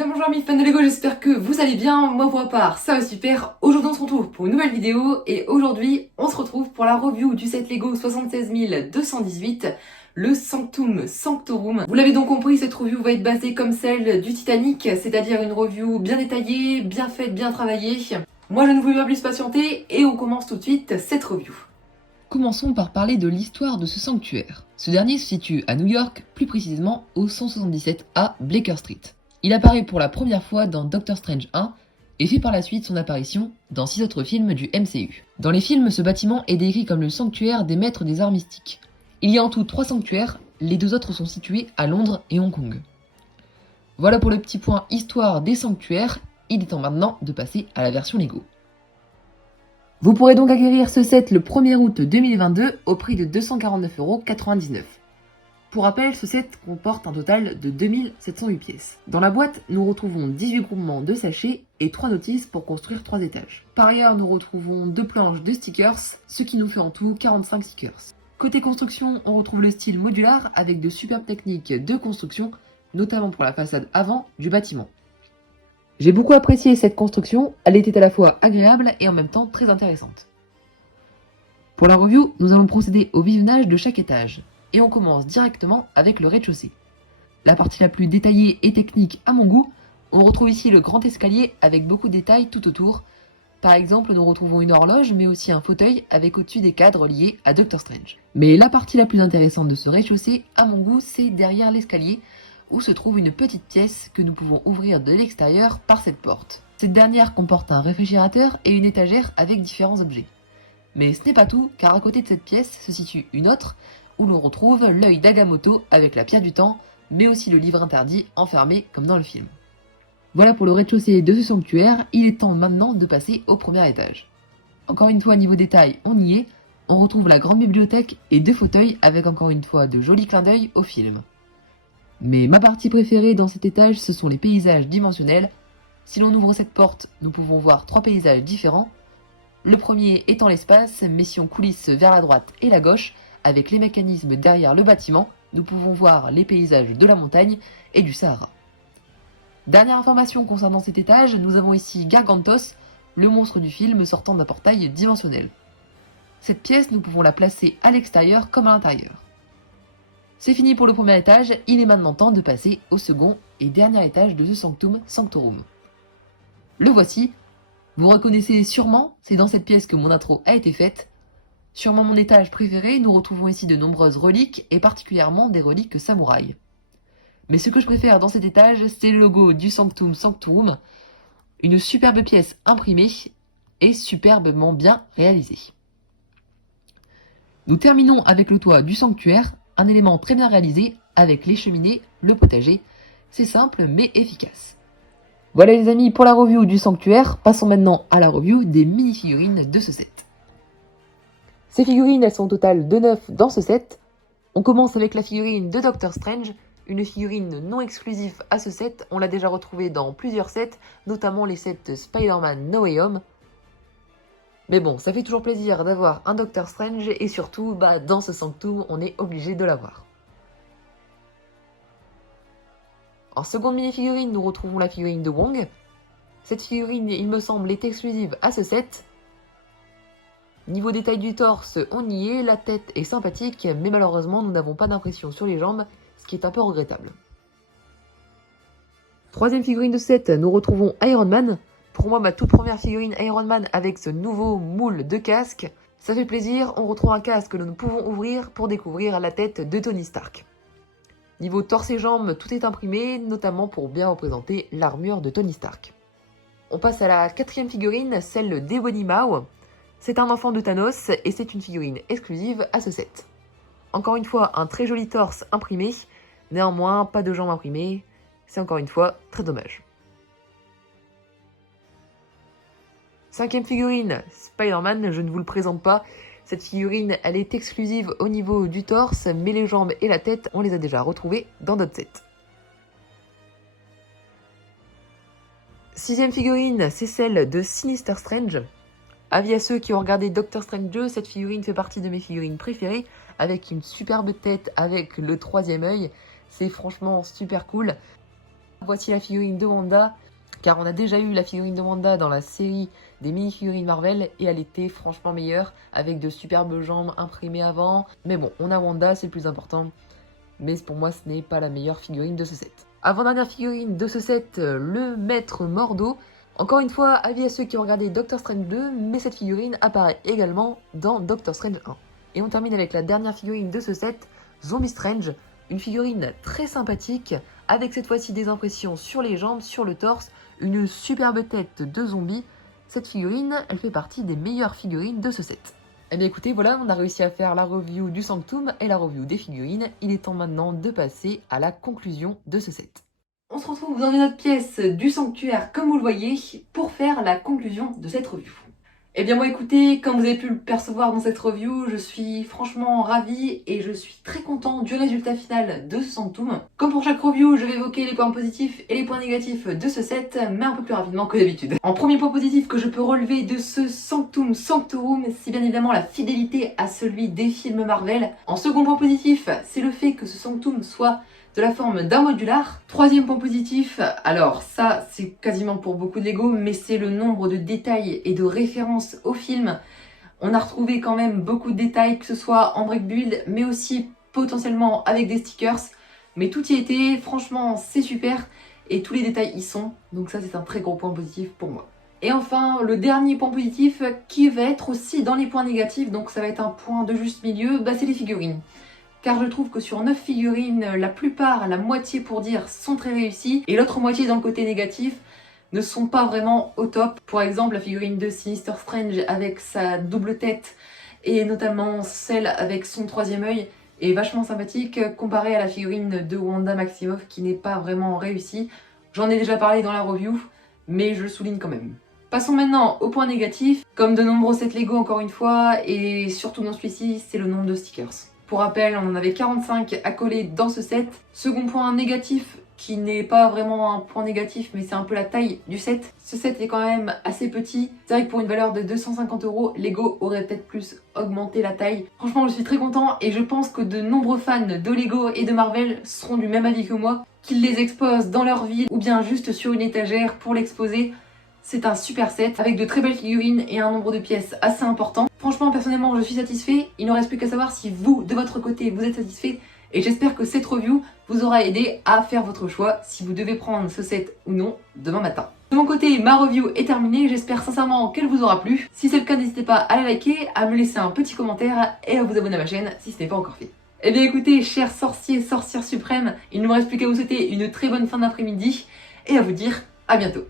Bien bonjour amis fans de Lego, j'espère que vous allez bien, moi pour ma part ça va super. Aujourd'hui on se retrouve pour une nouvelle vidéo et aujourd'hui on se retrouve pour la review du set Lego 76218, le Sanctum Sanctorum. Vous l'avez donc compris, cette review va être basée comme celle du Titanic, c'est-à-dire une review bien détaillée, bien faite, bien travaillée. Moi je ne voulais pas plus patienter et on commence tout de suite cette review. Commençons par parler de l'histoire de ce sanctuaire. Ce dernier se situe à New York, plus précisément au 177 A Bleecker Street. Il apparaît pour la première fois dans Doctor Strange 1 et fait par la suite son apparition dans 6 autres films du MCU. Dans les films, ce bâtiment est décrit comme le sanctuaire des maîtres des arts mystiques. Il y a en tout 3 sanctuaires, les 2 autres sont situés à Londres et Hong Kong. Voilà pour le petit point histoire des sanctuaires, il est temps maintenant de passer à la version Lego. Vous pourrez donc acquérir ce set le 1er août 2022 au prix de 249,99 €. Pour rappel, ce set comporte un total de 2708 pièces. Dans la boîte, nous retrouvons 18 groupements de sachets et 3 notices pour construire 3 étages. Par ailleurs, nous retrouvons 2 planches de stickers, ce qui nous fait en tout 45 stickers. Côté construction, on retrouve le style modular avec de superbes techniques de construction, notamment pour la façade avant du bâtiment. J'ai beaucoup apprécié cette construction, elle était à la fois agréable et en même temps très intéressante. Pour la review, nous allons procéder au visionnage de chaque étage, et on commence directement avec le rez-de-chaussée. La partie la plus détaillée et technique à mon goût, on retrouve ici le grand escalier avec beaucoup de détails tout autour. Par exemple, nous retrouvons une horloge, mais aussi un fauteuil avec au-dessus des cadres liés à Doctor Strange. Mais la partie la plus intéressante de ce rez-de-chaussée, à mon goût, c'est derrière l'escalier, où se trouve une petite pièce que nous pouvons ouvrir de l'extérieur par cette porte. Cette dernière comporte un réfrigérateur et une étagère avec différents objets. Mais ce n'est pas tout, car à côté de cette pièce se situe une autre, où l'on retrouve l'œil d'Agamotto avec la pierre du temps, mais aussi le livre interdit enfermé comme dans le film. Voilà pour le rez-de-chaussée de ce sanctuaire, il est temps maintenant de passer au premier étage. Encore une fois, niveau détail, on y est, on retrouve la grande bibliothèque et 2 fauteuils avec encore une fois de jolis clins d'œil au film. Mais ma partie préférée dans cet étage, ce sont les paysages dimensionnels. Si l'on ouvre cette porte, nous pouvons voir 3 paysages différents. Le premier étant l'espace, mais si on coulisse vers la droite et la gauche, avec les mécanismes derrière le bâtiment, nous pouvons voir les paysages de la montagne et du Sahara. Dernière information concernant cet étage, nous avons ici Gargantos, le monstre du film sortant d'un portail dimensionnel. Cette pièce, nous pouvons la placer à l'extérieur comme à l'intérieur. C'est fini pour le premier étage, il est maintenant temps de passer au second et dernier étage de ce Sanctum Sanctorum. Le voici, vous reconnaissez sûrement, c'est dans cette pièce que mon intro a été faite. Sûrement mon étage préféré, nous retrouvons ici de nombreuses reliques et particulièrement des reliques samouraï. Mais ce que je préfère dans cet étage, c'est le logo du Sanctum Sanctorum, une superbe pièce imprimée et superbement bien réalisée. Nous terminons avec le toit du sanctuaire, un élément très bien réalisé avec les cheminées, le potager. C'est simple mais efficace. Voilà les amis pour la review du sanctuaire, passons maintenant à la review des mini-figurines de ce set. Ces figurines, elles sont au total de 9 dans ce set. On commence avec la figurine de Doctor Strange, une figurine non exclusive à ce set, on l'a déjà retrouvée dans plusieurs sets, notamment les sets Spider-Man No Way Home. Mais bon, ça fait toujours plaisir d'avoir un Doctor Strange et surtout, dans ce Sanctum, on est obligé de l'avoir. En seconde mini-figurine, nous retrouvons la figurine de Wong. Cette figurine, il me semble, est exclusive à ce set. Niveau détail du torse, on y est, la tête est sympathique, mais malheureusement, nous n'avons pas d'impression sur les jambes, ce qui est un peu regrettable. Troisième figurine de set, nous retrouvons Iron Man. Pour moi, ma toute première figurine Iron Man avec ce nouveau moule de casque. Ça fait plaisir, on retrouve un casque que nous pouvons ouvrir pour découvrir la tête de Tony Stark. Niveau torse et jambes, tout est imprimé, notamment pour bien représenter l'armure de Tony Stark. On passe à la quatrième figurine, celle d'Ebony Maw. C'est un enfant de Thanos et c'est une figurine exclusive à ce set. Encore une fois, un très joli torse imprimé, néanmoins pas de jambes imprimées, c'est encore une fois très dommage. Cinquième figurine, Spider-Man, je ne vous le présente pas. Cette figurine, elle est exclusive au niveau du torse, mais les jambes et la tête, on les a déjà retrouvées dans d'autres sets. Sixième figurine, c'est celle de Sinister Strange. Avis à ceux qui ont regardé Doctor Strange 2, cette figurine fait partie de mes figurines préférées, avec une superbe tête avec le troisième œil. C'est franchement super cool. Voici la figurine de Wanda, car on a déjà eu la figurine de Wanda dans la série des mini-figurines Marvel et elle était franchement meilleure avec de superbes jambes imprimées avant. Mais bon, on a Wanda, c'est le plus important. Mais pour moi, ce n'est pas la meilleure figurine de ce set. Avant-dernière figurine de ce set, le Maître Mordo. Encore une fois, avis à ceux qui ont regardé Doctor Strange 2, mais cette figurine apparaît également dans Doctor Strange 1. Et on termine avec la dernière figurine de ce set, Zombie Strange. Une figurine très sympathique, avec cette fois-ci des impressions sur les jambes, sur le torse, une superbe tête de zombie. Cette figurine, elle fait partie des meilleures figurines de ce set. Eh bien écoutez, voilà, on a réussi à faire la review du Sanctum et la review des figurines. Il est temps maintenant de passer à la conclusion de ce set. On se retrouve dans une autre pièce du sanctuaire, comme vous le voyez, pour faire la conclusion de cette review. Eh bien moi écoutez, comme vous avez pu le percevoir dans cette review, je suis franchement ravie et je suis très content du résultat final de ce Sanctum. Comme pour chaque review, je vais évoquer les points positifs et les points négatifs de ce set, mais un peu plus rapidement que d'habitude. En premier point positif que je peux relever de ce Sanctum Sanctorum, c'est bien évidemment la fidélité à celui des films Marvel. En second point positif, c'est le fait que ce Sanctum soit de la forme d'un modular. Troisième point positif, alors ça c'est quasiment pour beaucoup de Lego, mais c'est le nombre de détails et de références au film. On a retrouvé quand même beaucoup de détails, que ce soit en brick build, mais aussi potentiellement avec des stickers. Mais tout y était, franchement c'est super, et tous les détails y sont, donc ça c'est un très gros point positif pour moi. Et enfin, le dernier point positif qui va être aussi dans les points négatifs, donc ça va être un point de juste milieu, c'est les figurines. Car je trouve que sur 9 figurines, la plupart, la moitié pour dire, sont très réussies, et l'autre moitié dans le côté négatif ne sont pas vraiment au top. Par exemple, la figurine de Sinister Strange avec sa double tête, et notamment celle avec son troisième œil, est vachement sympathique comparée à la figurine de Wanda Maximoff qui n'est pas vraiment réussie. J'en ai déjà parlé dans la review, mais je le souligne quand même. Passons maintenant au point négatif. Comme de nombreux sets Lego encore une fois, et surtout dans celui-ci, c'est le nombre de stickers. Pour rappel, on en avait 45 à coller dans ce set. Second point négatif, qui n'est pas vraiment un point négatif, mais c'est un peu la taille du set. Ce set est quand même assez petit. C'est vrai que pour une valeur de 250 €, Lego aurait peut-être plus augmenté la taille. Franchement, je suis très content et je pense que de nombreux fans de Lego et de Marvel seront du même avis que moi, qu'ils les exposent dans leur ville ou bien juste sur une étagère pour l'exposer. C'est un super set avec de très belles figurines et un nombre de pièces assez important. Franchement, personnellement, je suis satisfait. Il ne reste plus qu'à savoir si vous, de votre côté, vous êtes satisfait. Et j'espère que cette review vous aura aidé à faire votre choix si vous devez prendre ce set ou non demain matin. De mon côté, ma review est terminée. J'espère sincèrement qu'elle vous aura plu. Si c'est le cas, n'hésitez pas à la liker, à me laisser un petit commentaire et à vous abonner à ma chaîne si ce n'est pas encore fait. Eh bien écoutez, chers sorciers, sorcières suprêmes, il ne me reste plus qu'à vous souhaiter une très bonne fin d'après-midi et à vous dire à bientôt.